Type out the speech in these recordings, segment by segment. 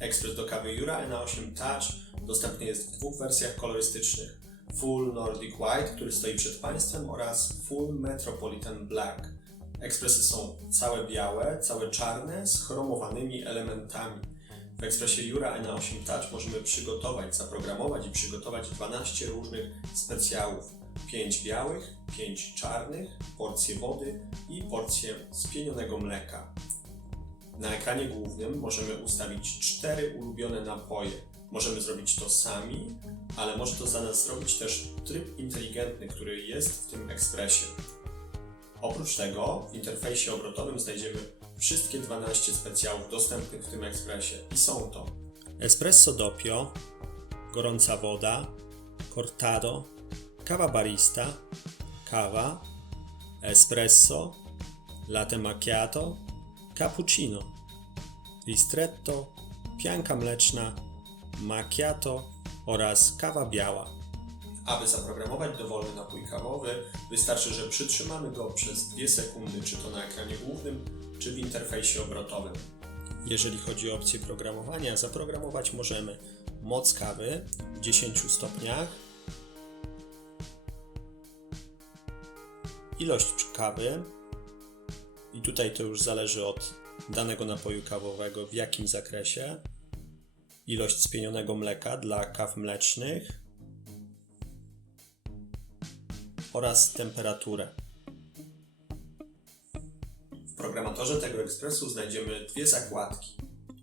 Ekspres do kawy Jura NA8 Touch dostępny jest w dwóch wersjach kolorystycznych. Full Nordic White, który stoi przed Państwem oraz Full Metropolitan Black. Ekspresy są całe białe, całe czarne, z chromowanymi elementami. W ekspresie Jura NA8 Touch możemy przygotować, zaprogramować i przygotować 12 różnych specjałów. 5 białych, 5 czarnych, porcję wody i porcję spienionego mleka. Na ekranie głównym możemy ustawić cztery ulubione napoje. Możemy zrobić to sami, ale może to za nas zrobić też tryb inteligentny, który jest w tym ekspresie. Oprócz tego w interfejsie obrotowym znajdziemy wszystkie 12 specjałów dostępnych w tym ekspresie i są to Espresso doppio, gorąca woda, cortado, kawa barista, kawa, espresso, latte macchiato, cappuccino, ristretto, pianka mleczna, macchiato oraz kawa biała. Aby zaprogramować dowolny napój kawowy, wystarczy, że przytrzymamy go przez 2 sekundy, czy to na ekranie głównym, czy w interfejsie obrotowym. Jeżeli chodzi o opcję programowania, zaprogramować możemy moc kawy w 10 stopniach, ilość kawy i tutaj to już zależy od danego napoju kawowego w jakim zakresie, ilość spienionego mleka dla kaw mlecznych oraz temperaturę. W programatorze tego ekspresu znajdziemy dwie zakładki.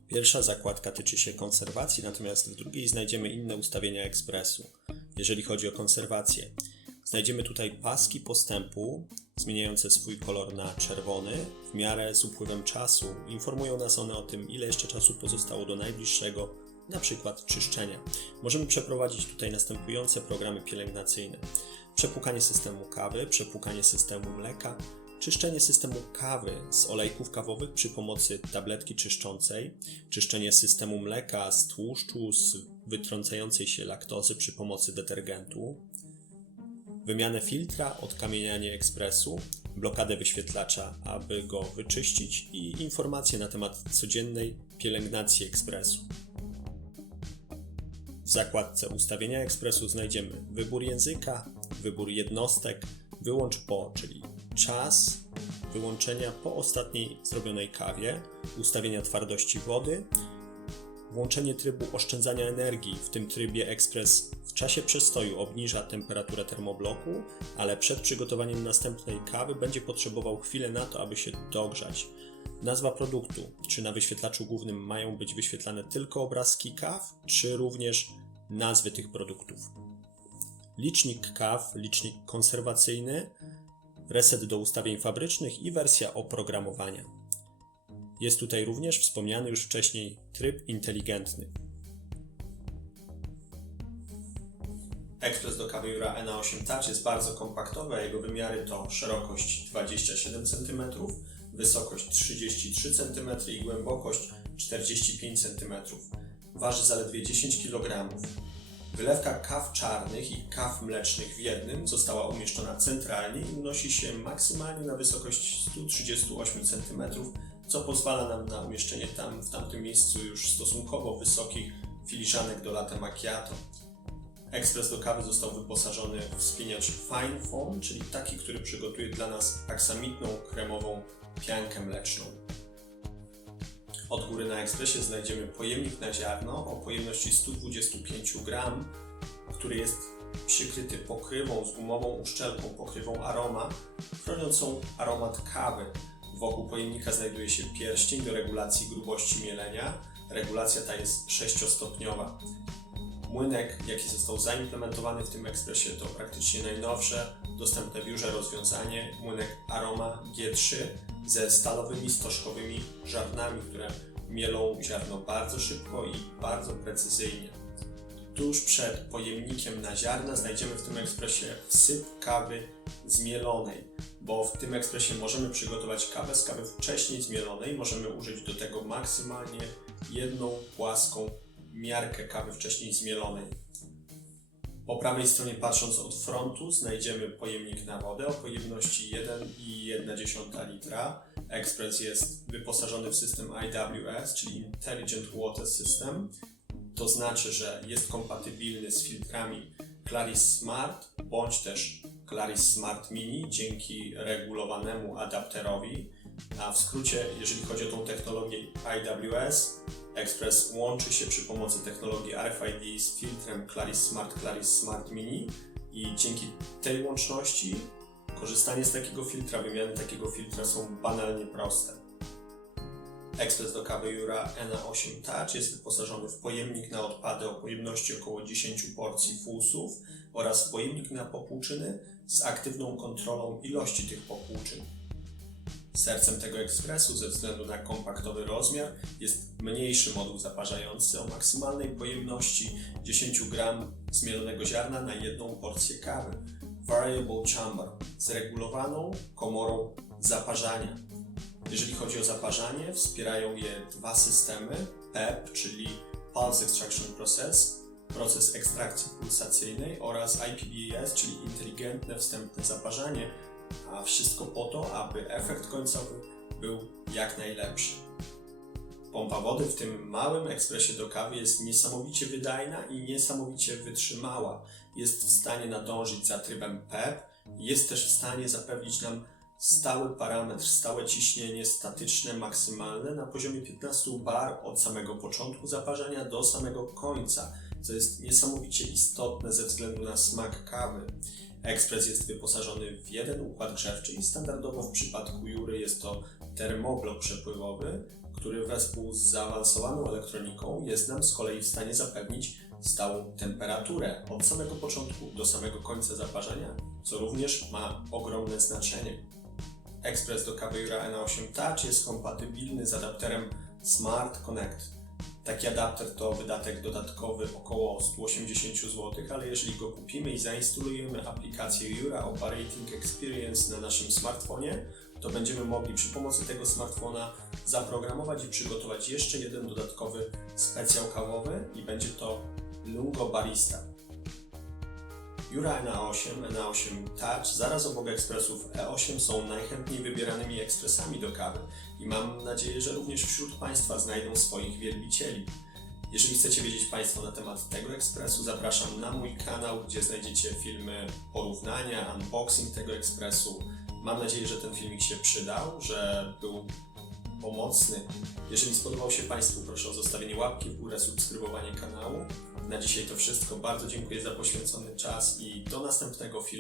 Pierwsza zakładka tyczy się konserwacji, natomiast w drugiej znajdziemy inne ustawienia ekspresu. Jeżeli chodzi o konserwację, znajdziemy tutaj paski postępu zmieniające swój kolor na czerwony. W miarę z upływem czasu informują nas one o tym, ile jeszcze czasu pozostało do najbliższego, na przykład czyszczenia. Możemy przeprowadzić tutaj następujące programy pielęgnacyjne: przepłukanie systemu kawy, przepłukanie systemu mleka, czyszczenie systemu kawy z olejków kawowych przy pomocy tabletki czyszczącej, czyszczenie systemu mleka z tłuszczu, z wytrącającej się laktozy przy pomocy detergentu, wymianę filtra, odkamienianie ekspresu, blokadę wyświetlacza, aby go wyczyścić i informacje na temat codziennej pielęgnacji ekspresu. W zakładce ustawienia ekspresu znajdziemy wybór języka, wybór jednostek, wyłącz po, czyli czas wyłączenia po ostatniej zrobionej kawie, ustawienia twardości wody, włączenie trybu oszczędzania energii. W tym trybie ekspres w czasie przestoju obniża temperaturę termobloku, ale przed przygotowaniem następnej kawy będzie potrzebował chwilę na to, aby się dogrzać. Nazwa produktu. Czy na wyświetlaczu głównym mają być wyświetlane tylko obrazki kaw, czy również nazwy tych produktów? Licznik kaw, licznik konserwacyjny, reset do ustawień fabrycznych i wersja oprogramowania. Jest tutaj również wspomniany już wcześniej tryb inteligentny. Ekspres do kawy Jura NA8 Touch jest bardzo kompaktowy, a jego wymiary to szerokość 27 cm, wysokość 33 cm i głębokość 45 cm. Waży zaledwie 10 kg. Wylewka kaw czarnych i kaw mlecznych w jednym została umieszczona centralnie i unosi się maksymalnie na wysokość 138 cm, co pozwala nam na umieszczenie tam w tamtym miejscu już stosunkowo wysokich filiżanek do latte macchiato. Ekspres do kawy został wyposażony w spieniacz Fine Foam, czyli taki, który przygotuje dla nas aksamitną, kremową piankę mleczną. Od góry na ekspresie znajdziemy pojemnik na ziarno o pojemności 125 gram, który jest przykryty pokrywą z gumową uszczelką, pokrywą aroma, chroniącą aromat kawy. Wokół pojemnika znajduje się pierścień do regulacji grubości mielenia. Regulacja ta jest sześciostopniowa. Młynek, jaki został zaimplementowany w tym ekspresie, to praktycznie najnowsze, dostępne w Jurze rozwiązanie, młynek Aroma G3 ze stalowymi stożkowymi żarnami, które mielą ziarno bardzo szybko i bardzo precyzyjnie. Tuż przed pojemnikiem na ziarna znajdziemy w tym ekspresie wsyp kawy zmielonej, bo w tym ekspresie możemy przygotować kawę z kawy wcześniej zmielonej, możemy użyć do tego maksymalnie jedną płaską miarkę kawy wcześniej zmielonej. Po prawej stronie patrząc od frontu znajdziemy pojemnik na wodę o pojemności 1,1 litra. Express jest wyposażony w system IWS, czyli Intelligent Water System. To znaczy, że jest kompatybilny z filtrami Claris Smart bądź też Claris Smart Mini dzięki regulowanemu adapterowi. A w skrócie, jeżeli chodzi o tą technologię IWS, Express łączy się przy pomocy technologii RFID z filtrem Claris Smart Claris Smart Mini i dzięki tej łączności korzystanie z takiego filtra, wymiany takiego filtra są banalnie proste. Ekspres do kawy Jura NA8 Touch jest wyposażony w pojemnik na odpady o pojemności około 10 porcji fusów oraz pojemnik na popłuczyny z aktywną kontrolą ilości tych popłuczyn. Sercem tego ekspresu ze względu na kompaktowy rozmiar jest mniejszy moduł zaparzający o maksymalnej pojemności 10 gram zmielonego ziarna na jedną porcję kawy. Variable Chamber z regulowaną komorą zaparzania. Jeżeli chodzi o zaparzanie, wspierają je dwa systemy PEP, czyli Pulse Extraction Process, proces ekstrakcji pulsacyjnej oraz IPBS, czyli inteligentne wstępne zaparzanie, a wszystko po to, aby efekt końcowy był jak najlepszy. Pompa wody w tym małym ekspresie do kawy jest niesamowicie wydajna i niesamowicie wytrzymała. Jest w stanie nadążyć za trybem PEP, jest też w stanie zapewnić nam stały parametr, stałe ciśnienie statyczne maksymalne na poziomie 15 bar od samego początku zaparzenia do samego końca, co jest niesamowicie istotne ze względu na smak kawy. Ekspres jest wyposażony w jeden układ grzewczy i standardowo w przypadku Jury jest to termoblok przepływowy, który wespół z zaawansowaną elektroniką jest nam z kolei w stanie zapewnić stałą temperaturę od samego początku do samego końca zaparzenia, co również ma ogromne znaczenie. Ekspres do kawy Jura N8 Touch jest kompatybilny z adapterem Smart Connect. Taki adapter to wydatek dodatkowy około 180 zł, ale jeżeli go kupimy i zainstalujemy aplikację Jura Operating Experience na naszym smartfonie, to będziemy mogli przy pomocy tego smartfona zaprogramować i przygotować jeszcze jeden dodatkowy specjał kawowy i będzie to Lungo Barista. Jura NA8, NA8 Touch zaraz obok ekspresów E8 są najchętniej wybieranymi ekspresami do kawy i mam nadzieję, że również wśród Państwa znajdą swoich wielbicieli. Jeżeli chcecie wiedzieć Państwo na temat tego ekspresu, zapraszam na mój kanał, gdzie znajdziecie filmy porównania, unboxing tego ekspresu. Mam nadzieję, że ten filmik się przydał, że był pomocny. Jeżeli spodobał się Państwu, proszę o zostawienie łapki w górę, subskrybowanie kanału. Na dzisiaj to wszystko. Bardzo dziękuję za poświęcony czas i do następnego filmu.